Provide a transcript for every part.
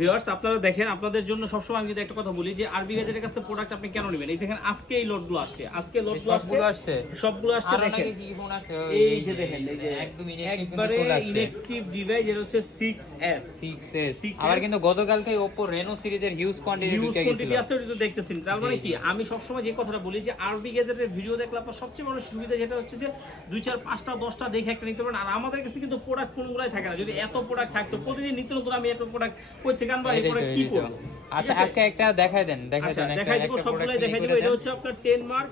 Viewers, আপনারা দেখেন, আপনাদের জন্য সবসময় আমি যদি একটা কথা বলি যে আরবি গ্যাজেটের কাছে প্রোডাক্ট আপনি কেন নেবেন, এই দেখেন আজকে এই লটগুলো আসছে, আজকে লটগুলো আসছে, সবগুলো আসছে। দেখেন এই যে দেখেন, এই যে একবারে ইনঅ্যাকটিভ ডিভাইস, এর হচ্ছে 6s। আবার কিন্তু গতকালকে Oppo Reno সিরিজের হিউজ কোয়ান্টিটি আছে, ওটা তো দেখতেছেন। তার মানে কি, আমি সবসময় যে কথাটা বলি যে আরবি গ্যাজেটের ভিডিও দেখলে আপনার সবচেয়ে বড় সুবিধা যেটা হচ্ছে যে 2 4 5টা 10টা দেখে একটা নিতে পারেন। আর আমাদের কাছে কিন্তু প্রোডাক্ট কোনগুলাই থাকে না। যদি এত প্রোডাক্ট থাকতো, প্রতিদিন নিত্য নতুন আমি এত প্রোডাক্ট কই থেকে আনবো, এই প্রোডাক্ট কি করব? আচ্ছা, আজকে একটা দেখাই দেন। দেখাই দিব, সবগুলাই দেখাই দিব। এটা হচ্ছে আপনার 10 মার্ক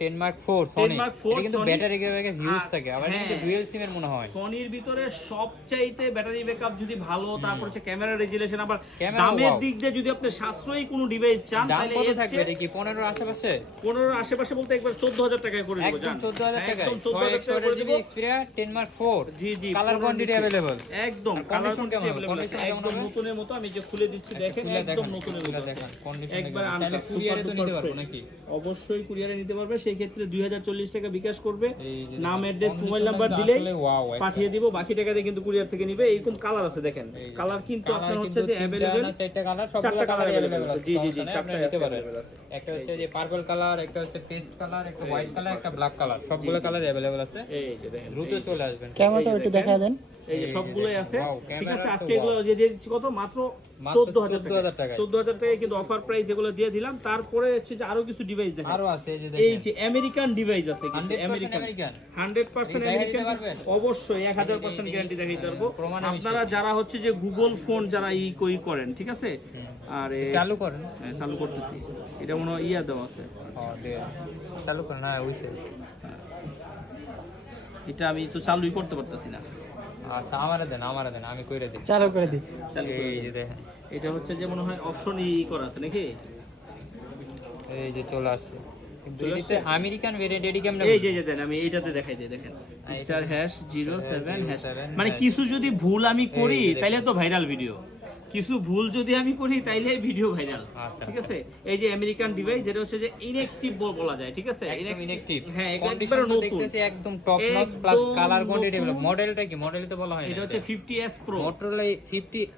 10 Mark 4 Sony, এটা কিন্তু ব্যাটারি ব্যাকআপ হিউজ থাকে, আবার কিন্তু ডুয়াল সিম এর মনে হয়। সনির ভিতরে সবচাইতে ব্যাটারি ব্যাকআপ যদি ভালো, তারপর হচ্ছে ক্যামেরা রেজুলেশন, আবার দামের দিক দিয়ে যদি আপনি সাশ্রয়ী কোনো ডিভাইস চান, তাহলে কত থাকবে? এটা কি 15 এর আশেপাশে? 15 এর আশেপাশে বলতে একবার 14000 টাকায় করে দিব। জান 14000 টাকায়, একদম 14000 টাকা করে দিব। Xperia 10 Mark 4, জি জি, কালার কোয়ান্টিটি अवेलेबल, একদম কালার কোয়ান্টিটি अवेलेबल, একদম নতুনের মতো। আমি যে খুলে দিচ্ছি, দেখেন একদম নতুনের মতো দেখেন কন্ডিশন। একবার তাহলে কুরিয়ারে তো নিতে পারবো নাকি? অবশ্যই কুরিয়ারে নিতে পারবে। সেই ক্ষেত্রে 2040 টাকা বিকাশ করবে, নাম, অ্যাড্রেস, মোবাইল নাম্বার দিলেই পাঠিয়ে দিব। বাকি টাকা দিয়ে কিন্তু কুরিয়ার থেকে নিবে। এরকম কালার আছে, দেখেন কালার কিন্তু আপনার হচ্ছে যে अवेलेबल, চারটা কালার, সবগুলো কালার अवेलेबल আছে। জি জি জি, চারটা নিতে পারবেন। একটা হচ্ছে যে পার্পল কালার, একটা হচ্ছে পেস্ট কালার, একটা হোয়াইট কালার, একটা ব্ল্যাক কালার, সবগুলো কালার अवेलेबल আছে। এই যে দেখেন, দ্রুত চলে আসবেন। ক্যামেরাটা একটু দেখায় দেন। এই যে সবগুলোই আছে, ঠিক আছে। আজকে এগুলো যে দিয়ে দিচ্ছি কত, মাত্র 14000 টাকা। 14000 টাকায় কিন্তু অফার প্রাইস এগুলো দিয়ে দিলাম। তারপরে হচ্ছে যে আরো কিছু ডিভাইস দেখেন, আরো আছে। এই যে আমেরিকান ডিভাইস আছে কিছু, 100% আমেরিকান, আমেরিকান, 100% আমেরিকান, অবশ্যই 1000% গ্যারান্টি দেখাইতে পারবো। আপনারা যারা হচ্ছে যে গুগল ফোন যারা করেন, ঠিক আছে, আর চালু করেন। হ্যাঁ, চালু করতেছি। এটা মনে হয় ইয়া দেওয়া আছে, চালু করেন না, ওইসে এটা আমি তো চালুই করতে পারতেছি না। আচ্ছা, আমারে দেন, আমি কইরা দিই, চালু করে দিই। চালু করে এই যে দেখেন, এটা হচ্ছে যে মনে হয় অপশন করা আছে নাকি? এই যে চলে আসছে। এটা আমেরিকান ভেরিয়েন্ট, এডি কেমন? এই যে দেন, আমি এইটাতে দেখাই দিই, দেখেন *#07#, মানে কিছু যদি ভুল আমি করি তাইলে তো ভাইরাল ভিডিও, কিছু ভুল যদি আমি করি তাইলে ভিডিও ভাইরাল। ঠিক আছে, এই যে আমেরিকান ডিভাইস, এটা হচ্ছে যে ইনঅ্যাকটিভ বলা যায়, ঠিক আছে, ইনঅ্যাকটিভ। হ্যাঁ, একবারে নতুন দেখতেছি, একদম top notch plus colour quantity. মডেলটা কি? মডেল তো বলা হয় না, এটা হচ্ছে 50s Pro, Motorola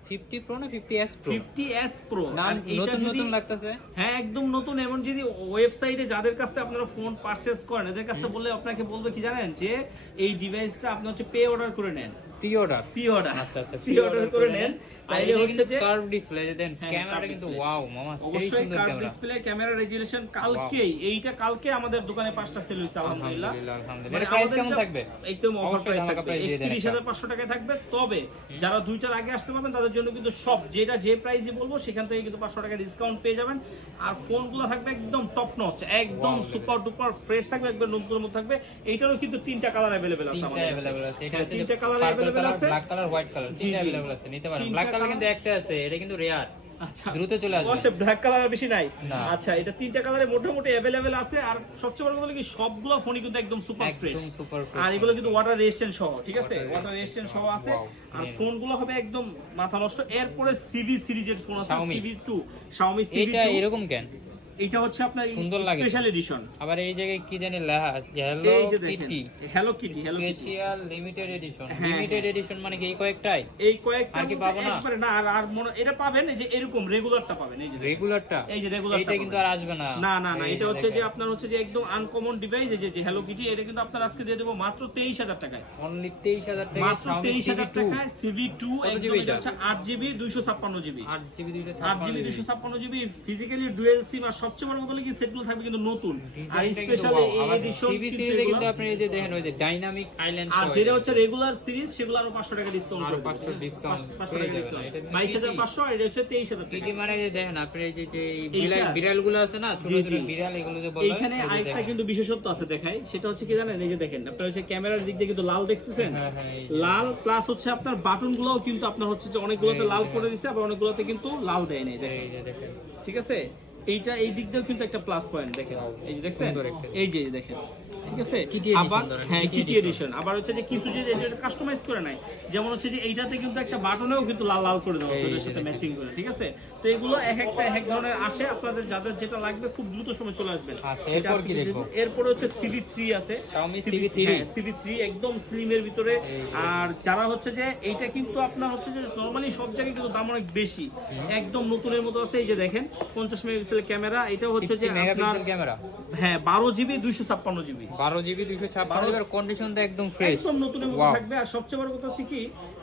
50 Pro না 50s Pro? 50s Pro। আর এটা নতুন লাগতেছে, হ্যাঁ একদম নতুন। এমন যদি ওয়েবসাইটে যাদের কাছ থেকে আপনারা ফোন পারচেজ করেন, এদের কাছে বললে আপনাকে বলবে কি জানেন, যে এই ডিভাইসটা আপনি হচ্ছে পে অর্ডার করে নেন, প্রি অর্ডার। আচ্ছা, প্রি অর্ডার করে নেন, তাইলে হচ্ছে যে কার্ভ ডিসপ্লে দেন। ক্যামেরাটা কিন্তু ওয়াও মামা, সেই সুন্দর curve camera. Display, camera resolution. কালকে আমাদের দোকানে 5টা সেল হইছে, আলহামদুলিল্লাহ। এর প্রাইস কেমন থাকবে? একদম অফার প্রাইস থাকবে, 31500 টাকায় থাকবে। তবে যারা দুইটার আগে আসতে পারবেন তাদের জন্য কিন্তু সব যে প্রাইসই বলবো সেখান থেকে কিন্তু 500 টাকা ডিসকাউন্ট পেয়ে যাবেন। আর ফোনগুলো থাকবে একদম টপ নচ, একদম সুপার ডুপার ফ্রেশ থাকবে, একবার নতুন থাকবে। এইটারও কিন্তু 3টা কালার अवेलेबल আছে আমাদের কাছে। এটা হচ্ছে 3টা কালার अवेलेबल আছে, ব্ল্যাক কালার, হোয়াইট কালার, তিনটা अवेलेबल আছে, নিতে পারেন। ব্ল্যাক কালার কিন্তু একটা আছে, এটা কিন্তু রেয়ার। আচ্ছা, দ্রুত চলে আসবে। আচ্ছা, ব্ল্যাক কালার আর বেশি নাই। আচ্ছা, এটা 3টা কালারে মোটামুটি अवेलेबल আছে। আর সবচেয়ে বড় কথা হলো কি, সবগুলো ফোনই কিন্তু একদম সুপার ফ্রেশ, আর এগুলো কিন্তু ওয়াটার রেজিস্ট্যান্ট সহ, ঠিক আছে, ওয়াটার রেজিস্ট্যান্ট সহ আছে। আর ফোনগুলো হবে একদম মাথা নষ্ট। এরপরে সিভি সিরিজের ফোন আছে, CV2, Xiaomi CV2। এটা এরকম কেন? এটা হচ্ছে আপনার সুন্দর লাগে, স্পেশাল এডিশন। আবার এই জায়গায় কি জানি লেখা আছে, hello Kitty special limited edition. Limited edition মানে কি এই কয়েকটাই? এই কয়েকটা আর কি পাবো না? একবারে না, আর এটা পাবেন, এই যে এরকম রেগুলারটা পাবেন, এই যে রেগুলারটা, এই যে রেগুলারটা, এটা কিন্তু আর আসবে না। না, এটা হচ্ছে যে আপনার হচ্ছে যে একদম আনকমন ডিভাইস, এই যে হ্যালো কিটি। এটা কিন্তু আপনার আজকে দিয়ে দেব মাত্র 23000 টাকায়, অনলি 23000 টাকায়, মাত্র 23000 টাকায় CV2। একদম এটা হচ্ছে 8GB 256GB, 8GB 256GB physically dual SIM. আর সবচেয়ে বড় কথা হলো কি, সেটগুলো থাকবে কিন্তু নতুন, আর স্পেশাল এডিশন। সিভি সিরিজে কিন্তু আপনি এই যে দেখেন, ওই যে ডাইনামিক আইল্যান্ড, আর যেটা হচ্ছে রেগুলার সিরিজ, সেগুলো আরো 500 টাকা ডিসকাউন্ট আরো করব, 500 ডিসকাউন্ট 500 টাকা ডিসকাউন্ট, 22500। আর এটা হচ্ছে 23000 টাকা। কি মানে দেখেন আপনি এই যে বিড়ালগুলো আছে না, ছোট ছোট বিড়াল, এগুলো যে বলে, এইখানে আরেকটা কিন্তু বিশেষত্ব আছে দেখাই, সেটা হচ্ছে কি জানেন, এই যে দেখেন আপনার হচ্ছে ক্যামেরার দিক দিয়ে কিন্তু লাল দেখতেছেন, লাল প্লাস হচ্ছে আপনার বাটনগুলোও কিন্তু আপনার হচ্ছে যে অনেকগুলোতে লাল করে দিয়েছে, আবার অনেকগুলোতে কিন্তু লাল দেয় নাই, দেখেন, ঠিক আছে। এইটা এই দিক দিয়েও কিন্তু একটা প্লাস পয়েন্ট, দেখেন, এই যে দেখছেন, এই যে দেখেন, ঠিক আছে। কিটি আবার edition ধরেন, হ্যাঁ কিটি কিটি এডিশন, আবার হচ্ছে যে কিছু যে এটা কাস্টমাইজ করে নাই, যেমন হচ্ছে যে এইটাতে কিন্তু একটা বাটনেও কিন্তু লাল লাল করে দেওয়া আছে ওটার সাথে ম্যাচিং করে, ঠিক আছে। তো এগুলো এক একটা এক ধরনের আসে, আপনাদের যাদের যেটা লাগবে খুব দ্রুত সময় চলে আসবেন। আচ্ছা, এরপর কি দেখবো? এরপরে হচ্ছে CV3 আছে, Xiaomi CV3 হ্যাঁ CV3 একদম স্লিমের ভিতরে। আর যারা হচ্ছে যে এইটা কিন্তু আপনার হচ্ছে যে নরমালি সব জায়গায় কিন্তু দাম অনেক বেশি, একদম নতুনের মতো আছে। এই যে দেখেন 50 মেগাপিক্সেলের ক্যামেরা, এটা হচ্ছে যে আপনার মেগাপিক্সেল ক্যামেরা, হ্যাঁ 12GB 256GB, 12GB 256 এর কন্ডিশন তো একদম ফ্রেশ, একদম নতুনের মতো থাকবে। আর সবচেয়ে বড় কথা হচ্ছে কি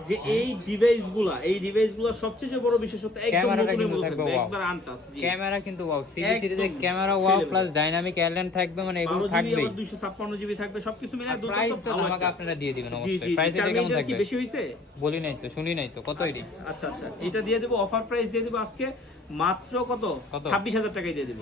যে এই ডিভাইসগুলো সবচেয়ে যে বড় বিশেষত্ব একদম ক্যামেরাটা নতুনের কিন্তু মতো থাকবে থাকবে, wow। একবার আনটাচ। জি ক্যামেরা কিন্তু ওয়াও, সিরিজে একদম ক্যামেরা ওয়াও ছেলে প্লাস ডাইনামিক এলএন থাকবে, মানে এগুলো 12GB থাকবে। আবার 256GB থাকবে, সবকিছু মিলে প্রাইস দুটো তো ভালো আমাকে একটা। আপনারা দিয়ে দিবেন জি অবশ্যই। জি প্রাইস 4 কেমন মিনিটের কি থাকবে বেশি হইছে? বলি নাই তো, শুনি নাই তো, কত এটি? আচ্ছা আচ্ছা, এটা দিয়ে দেব অফার প্রাইস দিয়ে দেব আজকে মাত্র কত, কত? 26,000 টাকায় দিয়ে দেব।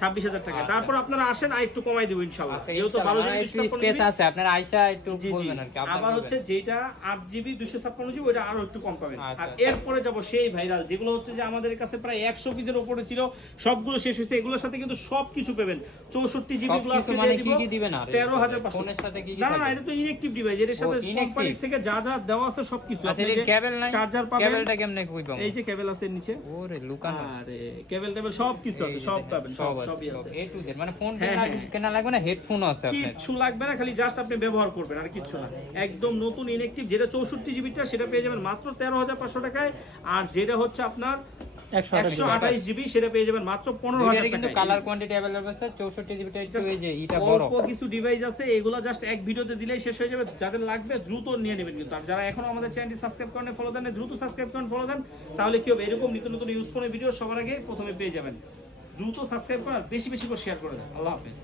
26,000 টাকা। আচ্ছা। তারপর আপনারা আসেন আর একটু কমাই দেব ইনশাআল্লাহ, আচ্ছা, যেহেতু 12GB স্পেস আছে, আপনারা আয়শা একটু জি জি। বলবেন আর কি, আপনারা আবার বলবেন। হচ্ছে যেটা 8GB 256GB ওটা আরো একটু কম পাবেন। আচ্ছা। আর এরপরে যাব সেই ভাইরাল, যেগুলো হচ্ছে যে আমাদের কাছে প্রায় 100 পিসের উপরে ছিল, সবগুলো শেষ হয়েছে। এগুলোর সাথে কিন্তু সবকিছু পাবেন। 64GB গুলো আজকে মানে দিয়ে কি দিব কি দিবেন? আর 13,500। ফোনের সাথে কি কি না না থাকবে? এটা তো ইনঅ্যাক্টিভ ডিভাইস, এর সাথে inactive। কোম্পানি থেকে যা যা দেওয়া আছে সবকিছু। আচ্ছা, আপনি এর কেবল নাই? চার্জার পাবেন। কেবলটা কেমনে কই পাবো? এই যে কেবল আছে নিচে, ওরে লুকানো, আরে কেবল টেবল সব কিছু আছে, সব পাবেন, সব সবই আছে, আছে। এ টু জেড, মানে ফোন হ্যাঁ, হ্যাঁ। কেনা লাগবে না, হেডফোনও আছে আপনার। কিচ্ছু লাগবে না, খালি জাস্ট আপনি ব্যবহার করবেন, আর কিচ্ছু না। একদম নতুন ইনঅ্যাক্টিভ, যেটা 64GBটা সেটা পেয়ে যাবেন মাত্র 13,500 টাকায়। আর যেটা হচ্ছে আপনার 128GB সেটা পেয়ে যাবেন মাত্র 15,000 কিন্তু টাকায়। কালার কোয়ান্টিটি अवेलेबल আছে। 64GB টা একটু এই যে এটা বড়, অল্প কিছু ডিভাইস আছে, এগুলো জাস্ট এক ভিডিওতে দিলেই শেষ হয়ে যাবে। যাদের লাগবে দ্রুত নিয়ে নেবেন কিন্তু। আর যারা এখনো আমাদের চ্যানেলটি সাবস্ক্রাইব করেন, ফলো দেন, দ্রুত সাবস্ক্রাইব করেন, ফলো দেন, তাহলে কি হবে, এরকম নিত্য নতুন ইউজ ফোনের ভিডিও সবার আগে প্রথমে পেয়ে যাবেন। দ্রুত সাবস্ক্রাইব করেন, বেশি বেশি করে শেয়ার করে দেন। আল্লাহ হাফেজ।